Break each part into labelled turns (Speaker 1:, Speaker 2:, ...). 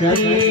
Speaker 1: Gracias.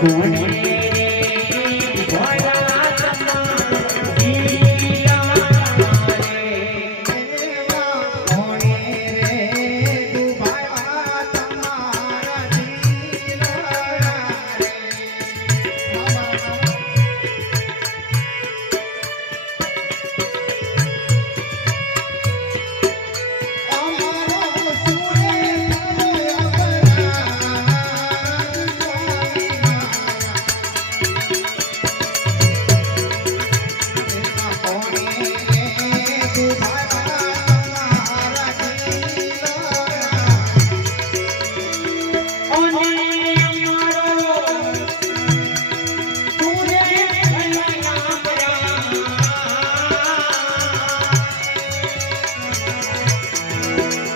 Speaker 1: going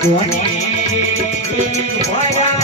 Speaker 1: કોની હોય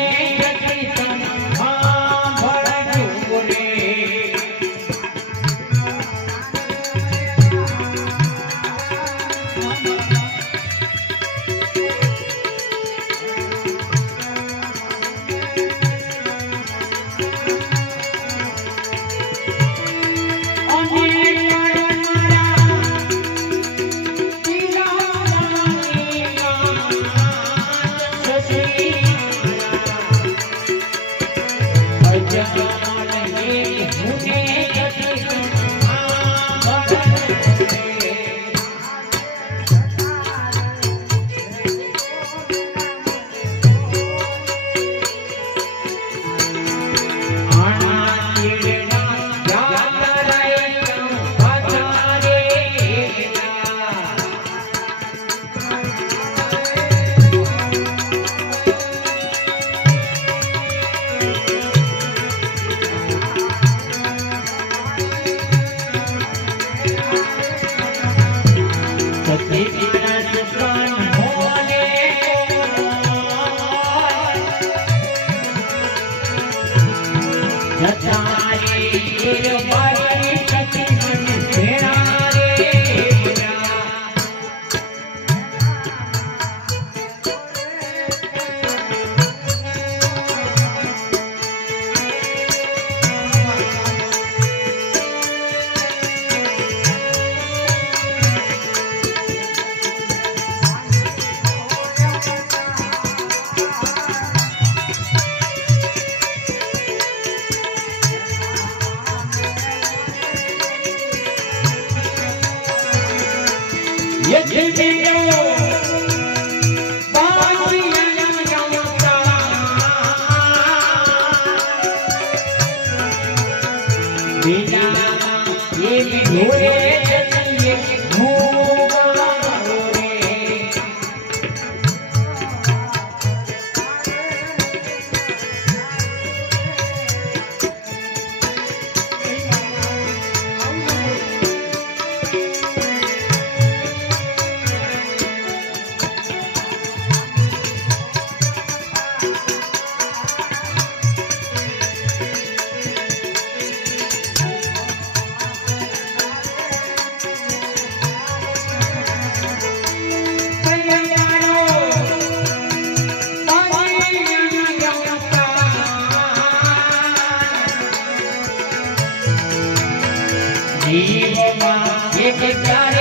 Speaker 1: Thank you. જીવમાં એક ત્યારે